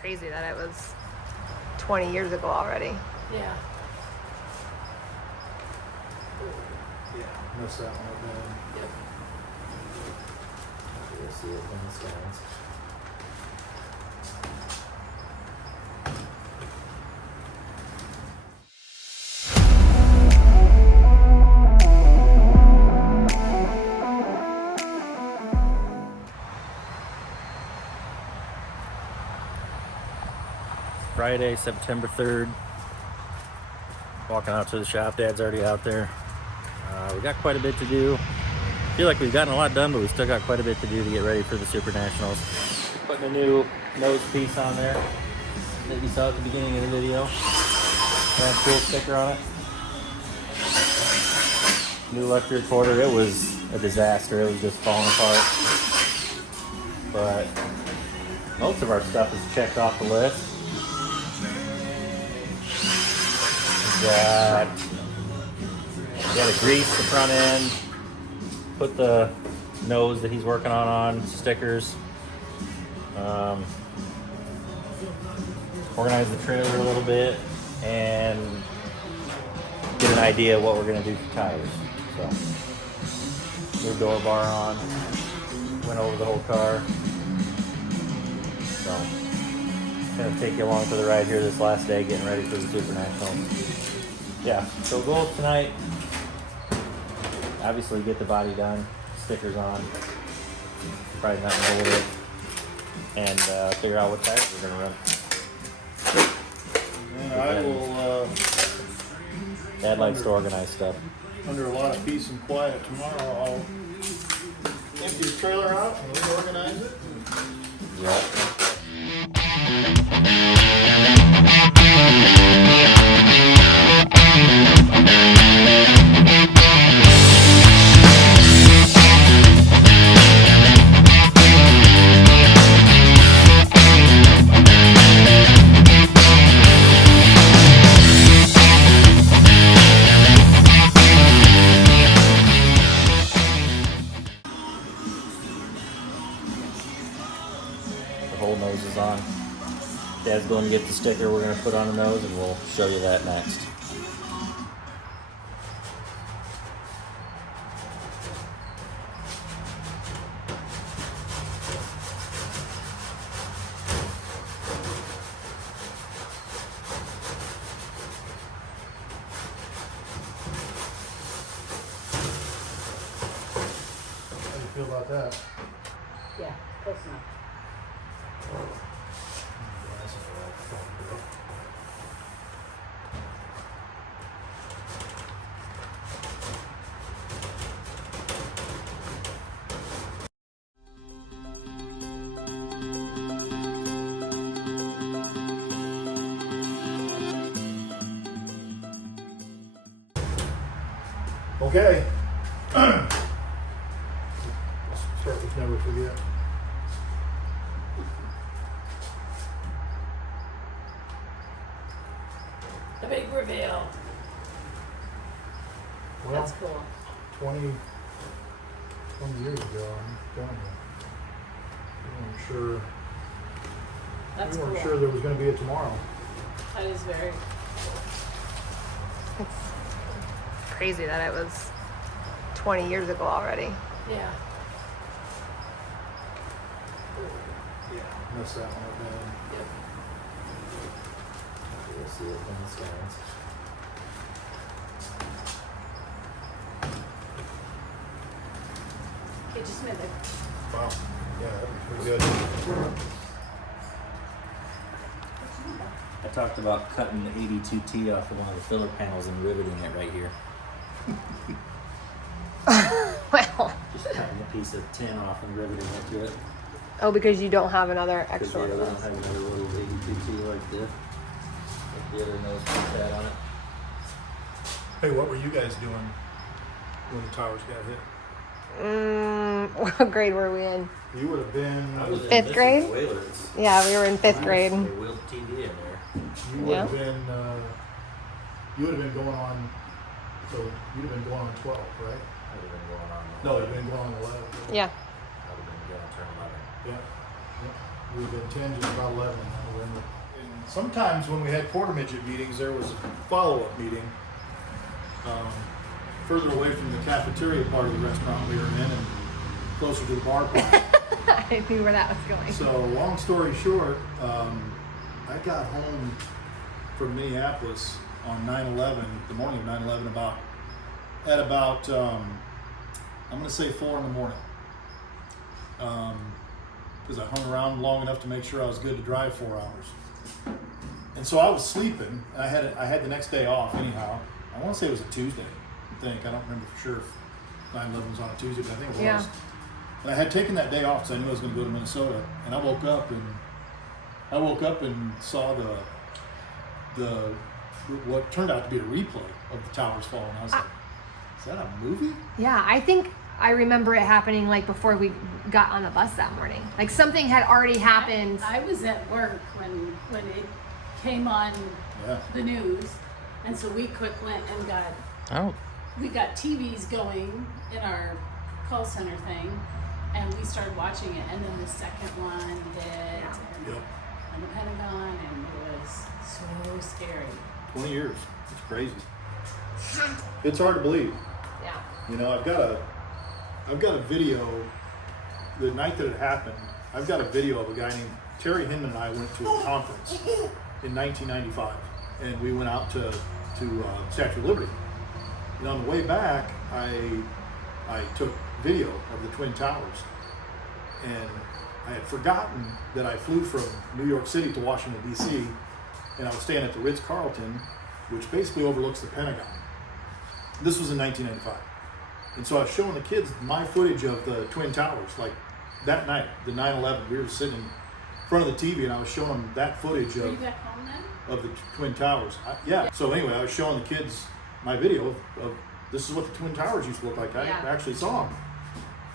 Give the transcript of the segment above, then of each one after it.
crazy that it was 20 years ago already. Yeah. Yeah, missed that one up there. Yep. You'll see it when it stands. Friday, September 3rd. Walking out to the shop. Dad's already out there. We got quite a bit to do. Feel like we've gotten a lot done, but we still got quite a bit to do to get ready for the Supernationals. Putting a new nose piece on there that you saw at the beginning of the video. That cool sticker on it. New left rear quarter. It was a disaster. It was just falling apart. But most of our stuff is checked off the list. Gotta grease the front end, put the nose that he's working on stickers, organize the trailer a little bit, and get an idea of what we're gonna do for tires. So, new door bar on, went over the whole car. So, gonna take you along for the ride here this last day, getting ready for the Supernationals. Yeah, so goals tonight, obviously get the body done, stickers on, probably nothing to hold it, and figure out what tires we're gonna run. And I will, Dad likes to organize stuff. under a lot of peace and quiet tomorrow, I'll empty the trailer out and reorganize it. Yeah. The whole nose is on. Dad's going to get the sticker we're going to put on the nose, and we'll show you that next. How do you feel about that? Yeah, close enough. Okay. Let's start with never forget. The big reveal. Well, That's cool. 20 years ago, I'm telling you. That's We weren't cool. sure there was going to be a tomorrow. That is very. It's crazy that it was 20 years ago already. Yeah. Yeah, missed that one up there. Yep. You'll see it when it stands. Okay, just a minute. Wow. Yeah, that was pretty good. I talked about cutting the 82T off of one of the filler panels and riveting it right here. Well, Just cutting a piece of tin off and riveting it to it. oh, because you don't have another Because extra yeah, one we of don't those. have another little 82T like this. Like the other nose piece had on it. Hey, what were you guys doing when the towers got hit? What grade were we in? You would have been. Fifth grade? Yeah, we were in fifth grade. They wheeled the TV in there. You would have been. You would have been going on. So you'd have been going on 12, right? I would have been going on. No, you'd been going on 11. Yeah. I would have been going on turn 11. Yeah. Yeah. You would have been 10, just about 11 when And sometimes when we had quarter midget meetings, there was a follow-up meeting further away from the cafeteria part of the restaurant we were in and closer to the bar part. I knew where that was going. So long story short, I got home from Minneapolis on 9/11, the morning of 9/11, at about I'm going to say 4 in the morning, because I hung around long enough to make sure I was good to drive 4 hours. And so I was sleeping. I had the next day off anyhow. I want to say it was a Tuesday. I don't remember for sure if 9/11 was on a Tuesday, but I think it was. Yeah. And I had taken that day off because I knew I was going to go to Minnesota. And I woke up and saw the what turned out to be a replay of the towers falling. I was like, is that a movie? Yeah, I think I remember it happening like before we got on the bus that morning. Like something had already happened. I was at work when it came on the news, and so we quick went and got TVs going in our call center thing, and we started watching it. And then the second one hit, and the Pentagon, and it was so scary. 20 years. It's crazy. It's hard to believe. Yeah. You know, I've got a video. The night that it happened, I've got a video of a guy named Terry Hinman and I went to a conference in 1995, and we went out to Statue of Liberty. And on the way back, I took video of the Twin Towers, and I had forgotten that I flew from New York City to Washington, D.C., and I was staying at the Ritz-Carlton, which basically overlooks the Pentagon. This was in 1995. And so I was showing the kids my footage of the Twin Towers, like that night, the 9/11. We were sitting in front of the TV, and I was showing them that footage Were you back home then? of the Twin Towers. So anyway, I was showing the kids my video of this is what the Twin Towers used to look like. I actually saw them.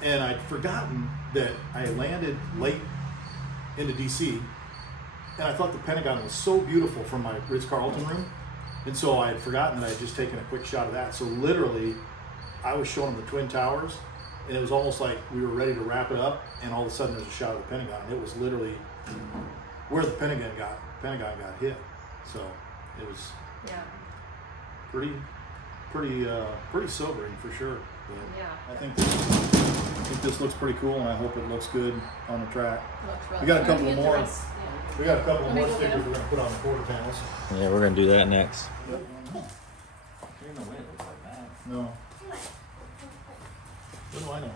And I'd forgotten that I had landed late into D.C., and I thought the Pentagon was so beautiful from my Ritz-Carlton room. And so I had forgotten that I had just taken a quick shot of that. So literally, I was showing them the Twin Towers, and it was almost like we were ready to wrap it up, and all of a sudden there's a shot of the Pentagon. And it was literally where the Pentagon got hit. So it was pretty sobering for sure. But I think this looks pretty cool, and I hope it looks good on the track. We got a couple more. We got a couple more stickers we're gonna put on the quarter panels. Yeah, we're gonna do that next. No. What do I know?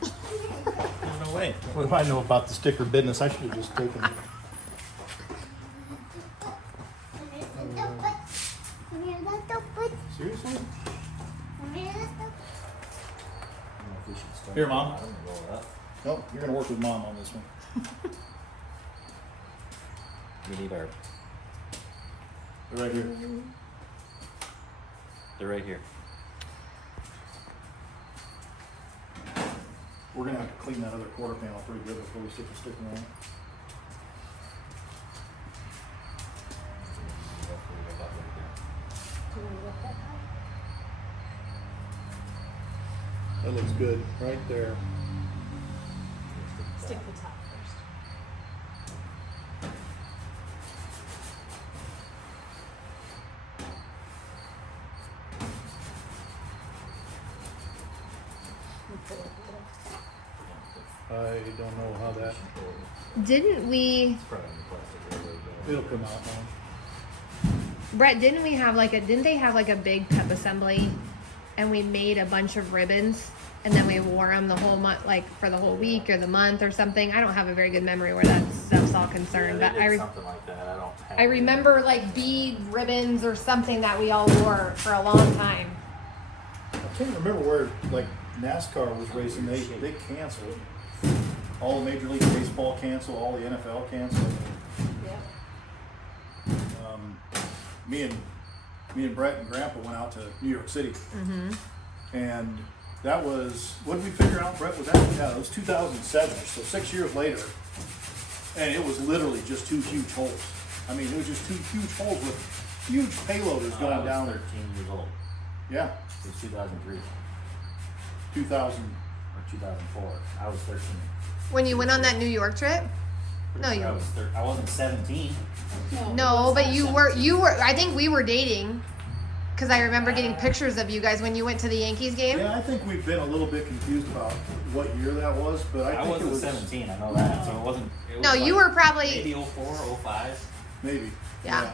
There's no way. What do I know about the sticker business? I should have just taken it. Seriously? Here, Mom. Nope, you're gonna work with Mom on this one. We need our. They're right here. They're right here. We're gonna have to clean that other quarter panel pretty good before we stick the sticker on it. That looks good, right there. Stick the top first. I don't know how that. Didn't we, It'll come out now. Brett, didn't they have like a big pep assembly, and we made a bunch of ribbons, and then we wore them the whole month, like for the whole week or the month or something? I don't have a very good memory where that stuff's all concerned, but something like that. I remember like bead ribbons or something that we all wore for a long time. I can't remember where like NASCAR was racing. They canceled. All the Major League Baseball canceled. All the NFL canceled. Me and Brett and Grandpa went out to New York City, and that was, what did we figure out, Brett? Was that? Yeah, it was 2007, so 6 years later, and it was literally just 2 huge holes. I mean, it was just 2 huge holes with huge payloaders going down there. 13 years old. Yeah, It was 2003 2000. or 2004. I was 13. When you went on that New York trip? No, you. I wasn't 17. No, but you were. I think we were dating. Because I remember getting pictures of you guys when you went to the Yankees game. Yeah, I think we've been a little bit confused about what year that was, but I think wasn't it was 17. I know that, so it wasn't. It was No, you were probably maybe 04, 05. Maybe. Yeah.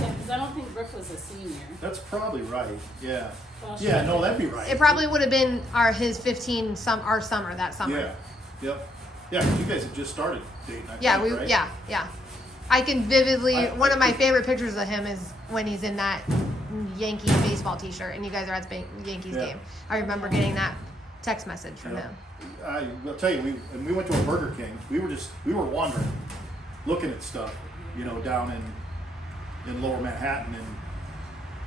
Yeah, because I don't think Brooke was a senior. That's probably right. Yeah. Well, Yeah, no, that'd be right. It probably would have been his 15 our summer that summer. Yeah. Yep. Yeah, 'cause you guys had just started dating. I Yeah, think, right? yeah. I can vividly. One of my think- favorite pictures of him is when he's in that Yankee baseball T-shirt, and you guys are at the Yankees Yeah. game. I remember getting that text message from Yeah. him. I will tell you, we went to a Burger King. We were wandering, looking at stuff, down in Lower Manhattan,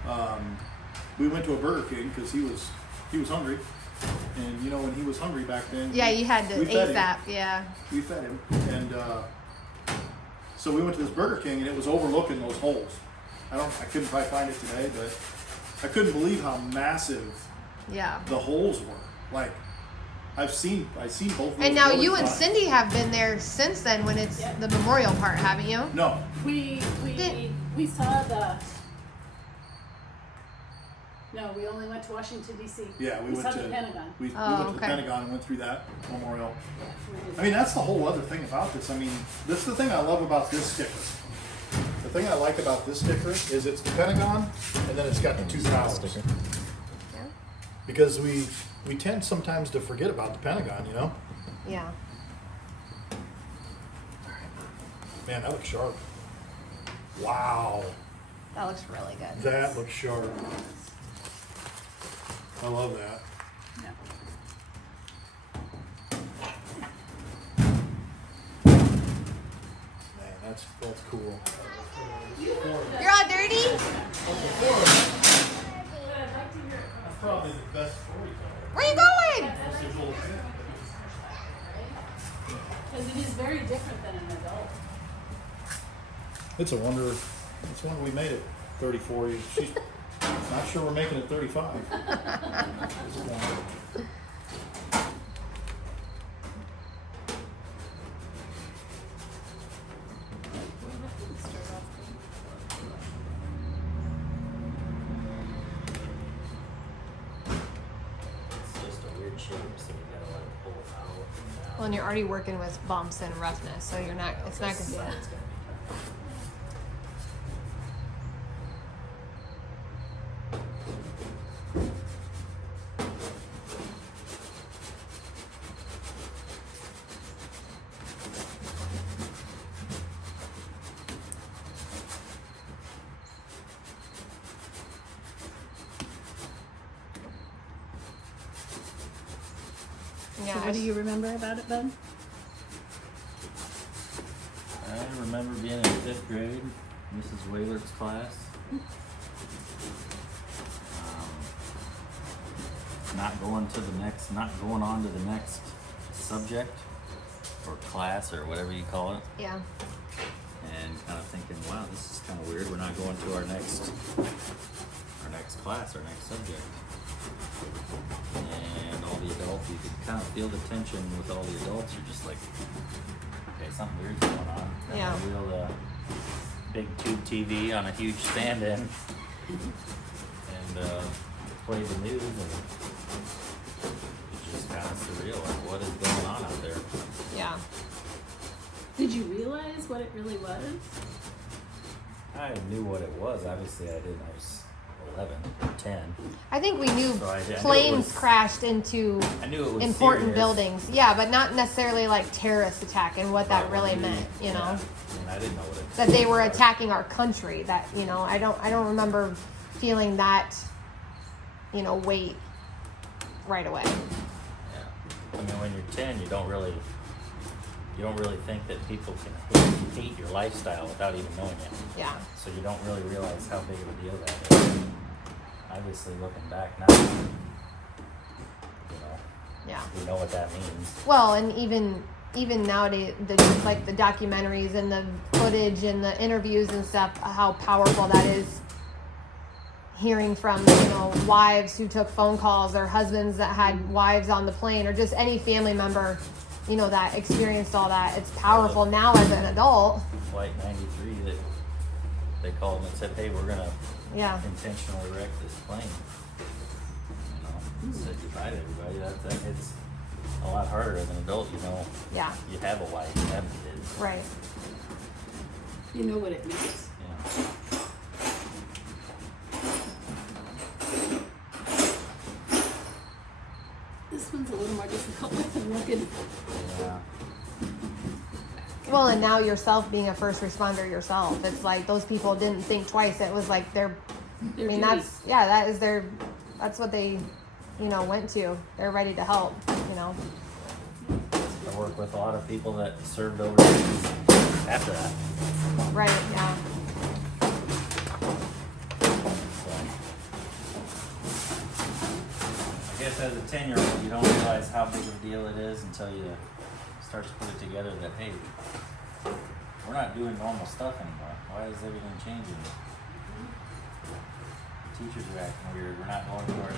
and we went to a Burger King because he was hungry, and when he was hungry back then. Yeah, you had to we fed him. ASAP. Yeah. We fed him, and so we went to this Burger King, and it was overlooking those holes. I couldn't probably find it today, but I couldn't believe how massive Yeah. the holes were. Like, I've seen both of those. And now you and buildings. Cindy have been there since then when it's the memorial part, haven't you? No. We saw the. No, we only went to Washington D.C. Yeah, we went saw to the Pentagon. We went to okay. the Pentagon and went through that memorial. Yeah, we did. I mean, that's the whole other thing about this. I mean, this is the thing I love about this sticker. The thing I like about this sticker is it's the Pentagon, and then it's got the two towers. Yeah. Because we tend sometimes to forget about the Pentagon, Yeah. Man, that looks sharp. Wow, That looks really good. that looks sharp. I love that. Yeah. Man, that's cool. You're all dirty? That's probably the best storyteller. Where you going? Because it is very different than an adult. It's a wonder we made it 34 years. She's not sure we're making it 35. It's a wonder. It's just a weird shape, so you gotta let it pull it out. Well, and you're already working with bumps and roughness, so you're not. It's not gonna be that. It's gonna be Yeah. So what do you remember about it, Ben? I remember being in 5th grade, Mrs. Whaler's class. Not going on to the next subject or class or whatever you call it, Yeah. and kind of thinking, wow, this is kind of weird. We're not going to our next class, our next subject. And all the adults, you could kind of feel the tension with all the adults. You're just like, okay, something weird's going on. Yeah. And I wheeled a big tube TV on a huge stand-in and played the news, and it's just kind of surreal. Like, what is going on out there? Yeah. Did you realize what it really was? I knew what it was. Obviously, I didn't. I was 11 or 10. I think we knew So I knew it planes was- crashed into I knew it was important serious. buildings. Yeah, but not necessarily like terrorist attack and what that really meant. You know, Yeah. And I didn't know what it that they were attacking our country. That I don't remember feeling that weight right away. Yeah. I mean, when you're 10, you don't really think that people can hate your lifestyle without even knowing it. Yeah. So you don't really realize how big of a deal that is. Obviously, looking back now, Yeah. we know what that means. Well, and even nowadays, the documentaries and the footage and the interviews and stuff, how powerful that is. Hearing from wives who took phone calls or husbands that had wives on the plane, or just any family member you know, that experienced all that. It's powerful now as an adult. Flight 93 that they called and said, hey, we're going to intentionally wreck this plane. You know, said goodbye to everybody. It's a lot harder as an adult, you know. Yeah. You have a wife, you have kids. Right. You know what it means. Yeah. This one's a little more difficult than looking. Yeah. Well, and now yourself being a first responder yourself, it's like those people didn't think twice. It was like Their duty. That's what they, you know, went to. They're ready to help, you know. I work with a lot of people that served overseas after that. Right, yeah. So, I guess as a 10-year-old, you don't realize how big of a deal it is until you start to put it together that, hey, we're not doing normal stuff anymore. Why is everything changing? Teachers are acting weird. We're not going to our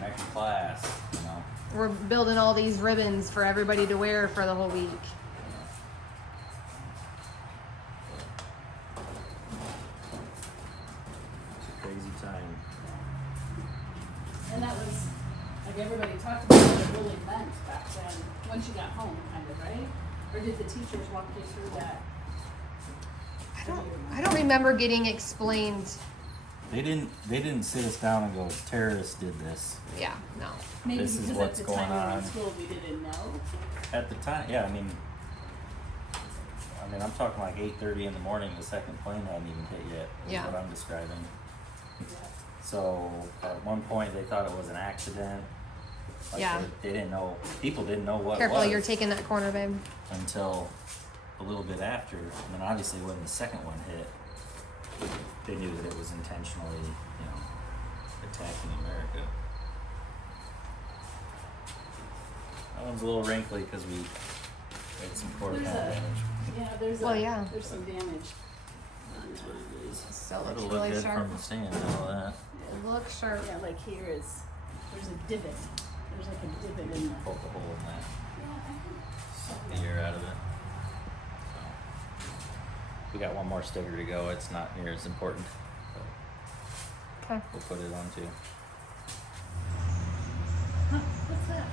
next class, you know. We're building all these ribbons for everybody to wear for the whole week. It's a crazy time. And that was, like, everybody talked about what it really meant back then, once you got home, kind of, right? Or did the teachers walk you through that? I don't remember getting explained. They didn't sit us down and go, terrorists did this. Yeah, no. Maybe This is because what's at the going time we were on. in school, we didn't know. At the time, yeah, I mean, I'm talking like 8:30 in the morning. The second plane hadn't even hit yet. Is Yeah. what I'm describing. Yeah. So at one point they thought it was an accident. Like Yeah. They didn't know. People didn't know what Careful, it was you're taking that corner, babe. until a little bit after. And then obviously when the second one hit, they knew that it was intentionally, you know, attacking America. That one's a little wrinkly because we made some core There's damage. There's there's some damage. That's what it is. So It'll looks look really good sharp. from the stand and all that. It looks sharp. Yeah, like here is, there's a divot. There's like a divot in the. Poke a hole in that. Yeah, Suck the air out of it. So, we got one more sticker to go. It's not near as important. But Okay. we'll put it on too. Huh, what's that?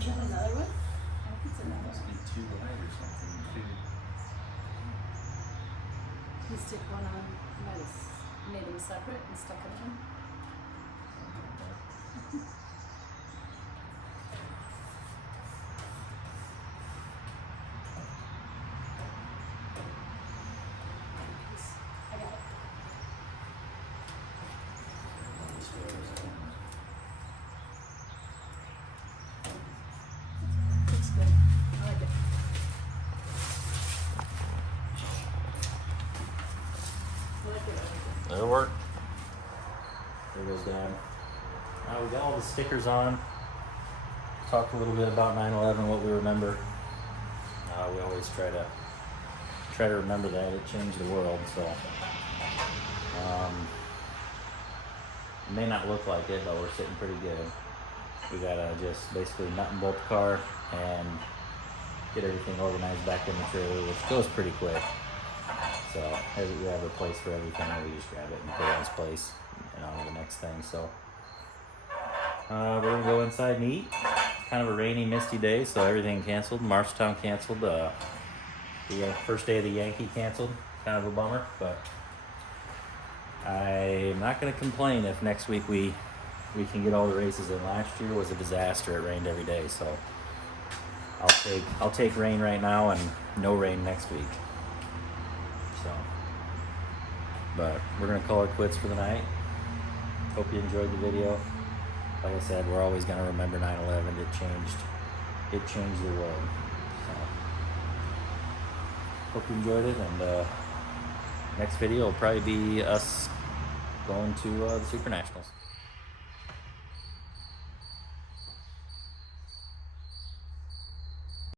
Is that another one? I think it's another Must one. be too light or something. You stick one on, you might have made them separate and stuck it on. I got it. Looks good. I like it. I like it. That'll work. There goes Dan. We got all the stickers on. Talked a little bit about 9/11, what we remember. We always try to remember that it changed the world. So it may not look like it, but we're sitting pretty good. We gotta just basically nut and bolt the car and get everything organized back in the trailer, which goes pretty quick. So we have a place for everything, and we just grab it and put it in its place, and on to the next thing. So we're gonna go inside and eat. Kind of a rainy, misty day, so everything canceled. Marshalltown canceled. The first day of the Yankee canceled. Kind of a bummer, but I'm not gonna complain if next week we can get all the races in. Last year was a disaster. It rained every day, so I'll take rain right now and no rain next week. So, but we're gonna call it quits for the night. Hope you enjoyed the video. Like I said, we're always gonna remember 9/11. It changed the world. So, hope you enjoyed it, and next video will probably be us going to the Supernationals.